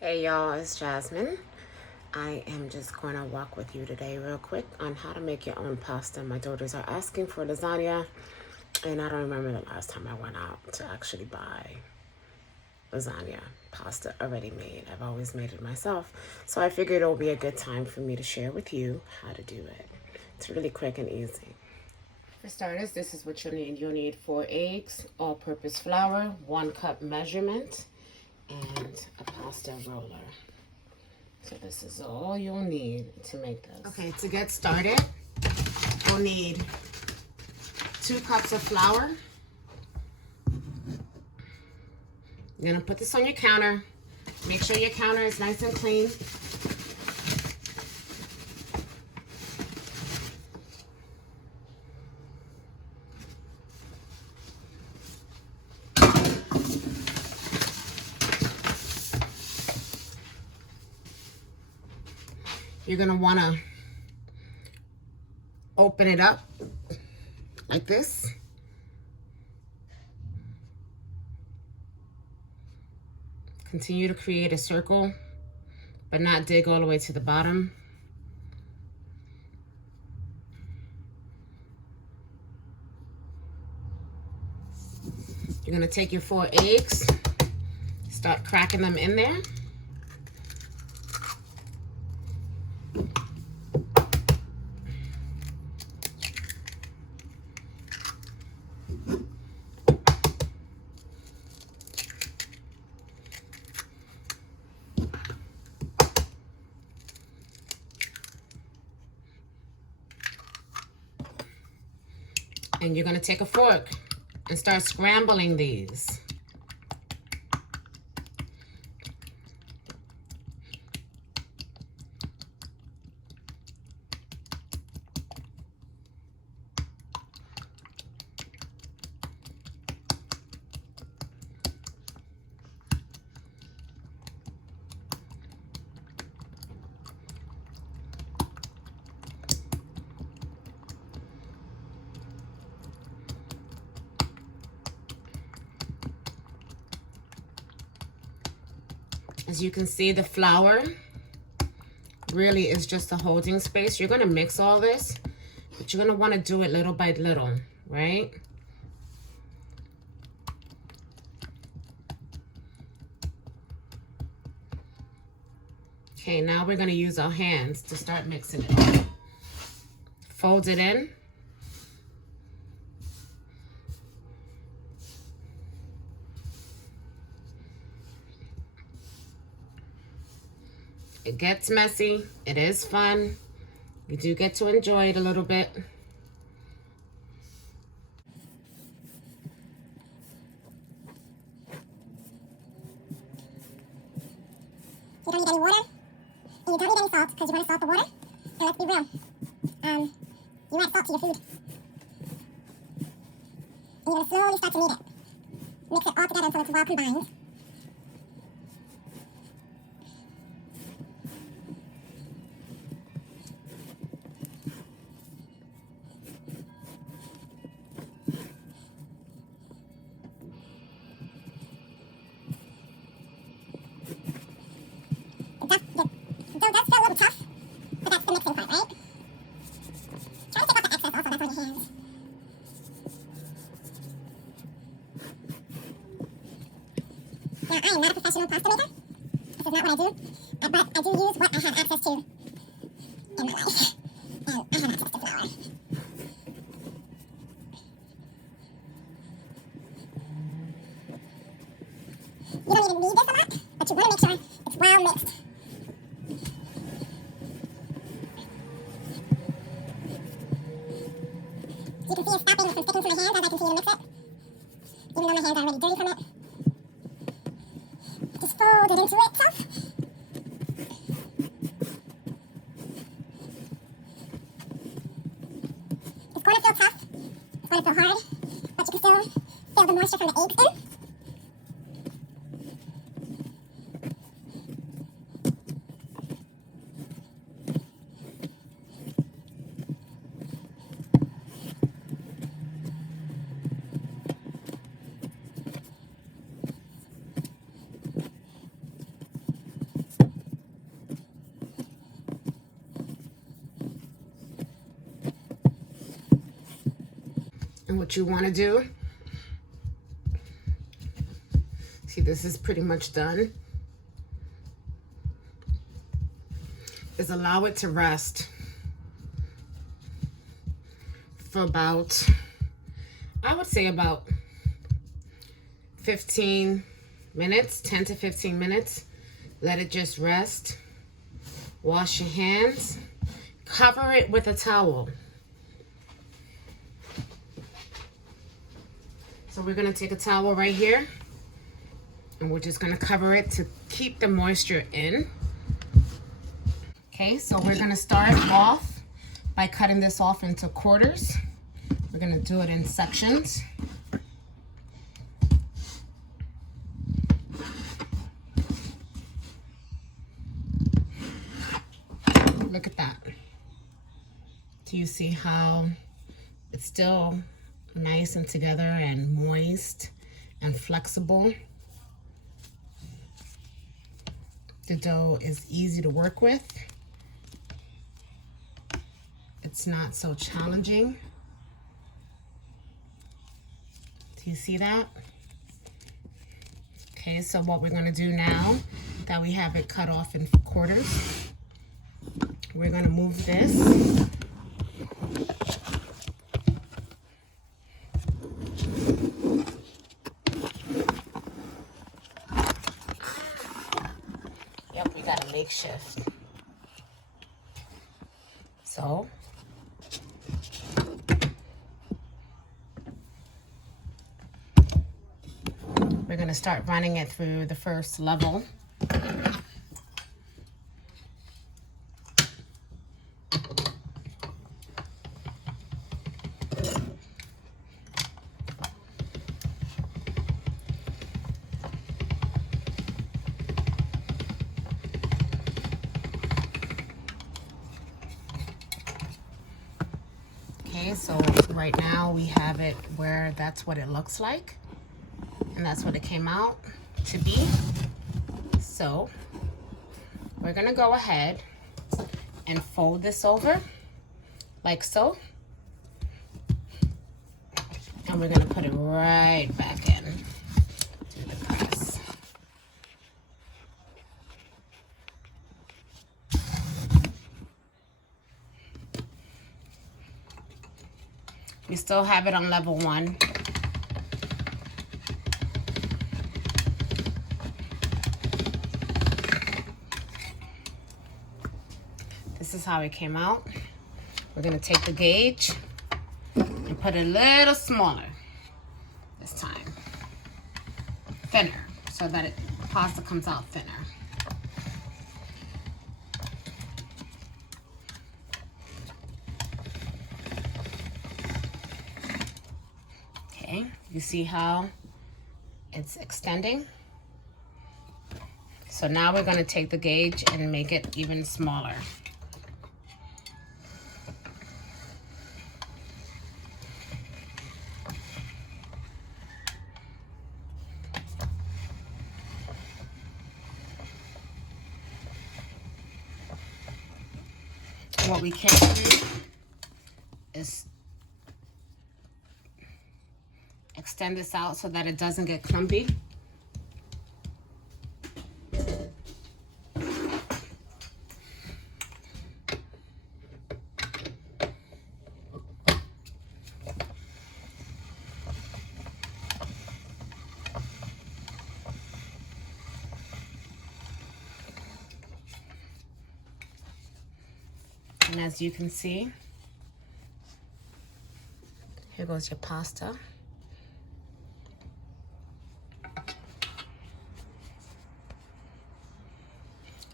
Hey y'all, it's Jasmine. I am just going to walk with you today real quick on how to make your own pasta. My daughters are asking for lasagna, and I don't remember the last time I went out to actually buy lasagna pasta already made. I've always made it myself. So I figured it will be a good time for me to share with you how to do it. It's really quick and easy. For starters, this is what you'll need. You'll need 4 eggs, all-purpose flour, 1 cup measurement, and a pasta roller. So this is all you'll need to make this. Okay, to get started, you'll need 2 cups of flour. You're gonna put this on your counter. Make sure your counter is nice and clean. You're gonna wanna open it up like this. Continue to create a circle, but not dig all the way to the bottom. You're gonna take your 4 eggs, start cracking them in there. And you're gonna take a fork and start scrambling these. As you can see, the flour really is just a holding space. You're gonna mix all this, but you're gonna wanna do it little by little, right? Okay, now we're gonna use our hands to start mixing it. Fold it in. It gets messy. It is fun. You do get to enjoy it a little bit. You don't need any water, and you don't need any salt because you want to salt the water. And let's be real, you add salt to your food. And you're going to slowly start to knead it. Mix it all together until it's well combined. That's a little tough, but that's the mixing part, right? Try to take off the excess also that's on your hands. Now, I am not a professional pasta maker. This is not what I do. But I do use what I have access to in my life. And I have access to flour. You don't even need this a lot, but you want to make sure it's well mixed. You can see it's stopping from sticking to my hands as I continue to mix it. Even though my hands are already dirty from it. Just fold it into itself. It's going to feel tough. It's going to feel hard. But you can still feel the moisture from the eggs in. And what you want to do, see, this is pretty much done, is allow it to rest for about, I would say about 15 minutes, 10 to 15 minutes. Let it just rest. Wash your hands. Cover it with a towel. So we're gonna take a towel right here and we're just gonna cover it to keep the moisture in. Okay, so we're gonna start off by cutting this off into quarters. We're gonna do it in sections. Look at that. Do you see how it's still nice and together and moist and flexible? The dough is easy to work with. It's not so challenging. Do you see that? Okay, so what we're gonna do now that we have it cut off in quarters, we're gonna move this. Yep, we got a makeshift. So we're gonna start running it through the first level. Okay, so right now we have it where that's what it looks like. And that's what it came out to be. So we're gonna go ahead and fold this over like so. And we're gonna put it right back in to the press. We still have it on level 1. This is how it came out. We're gonna take the gauge and put it a little smaller this time. Thinner, so that the pasta comes out thinner. Okay, you see how it's extending? So now we're gonna take the gauge and make it even smaller. What we can do is extend this out so that it doesn't get clumpy. And as you can see, here goes your pasta.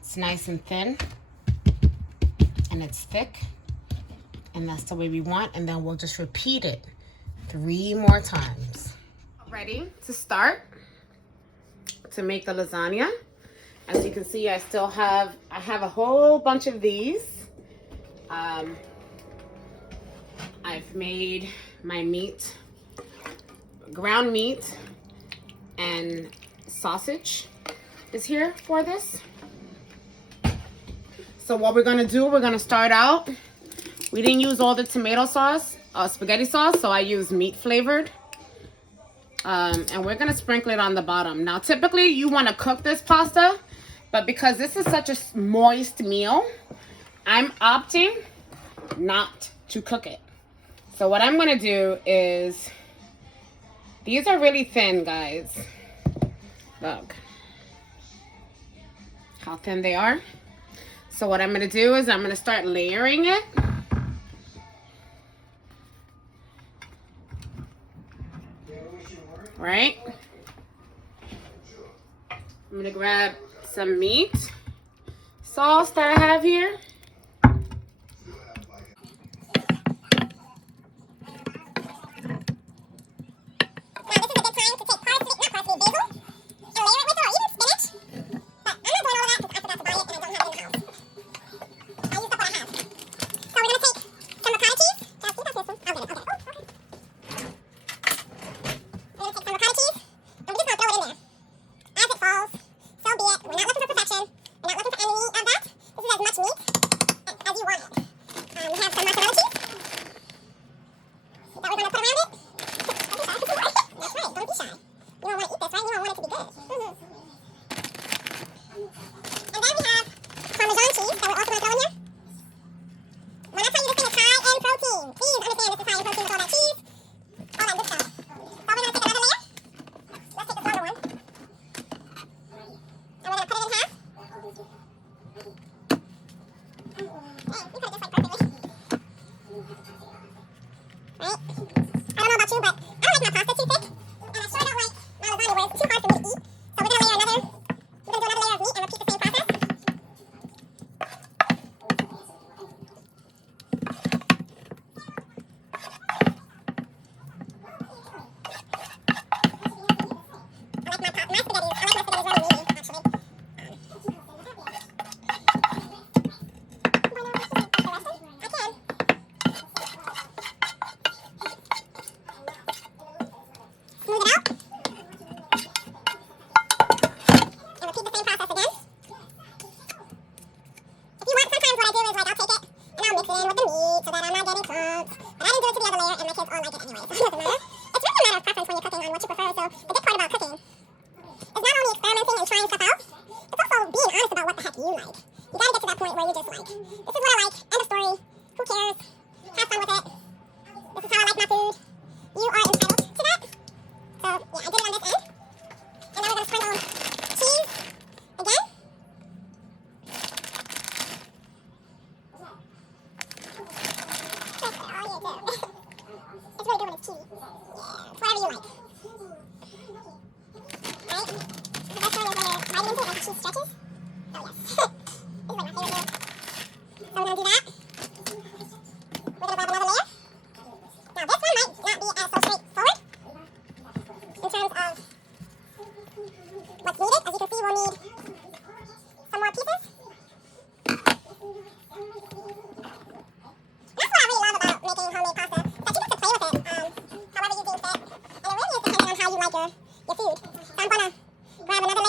It's nice and thin, and it's thick, and that's the way we want. And then we'll just repeat it 3 more times. Ready to start to make the lasagna. As you can see, I have a whole bunch of these. I've made my meat, ground meat, and sausage is here for this. So what we're gonna do, we're gonna start out. We didn't use all the tomato sauce. spaghetti sauce, so I use meat flavored. And we're gonna sprinkle it on the bottom. Now, typically you want to cook this pasta, but because this is such a moist meal, I'm opting not to cook it. So what I'm gonna do is, these are really thin, guys. Look how thin they are. So what I'm gonna do is I'm gonna start layering it. Right? I'm gonna grab some meat sauce that I have here. Your food. So I'm gonna grab another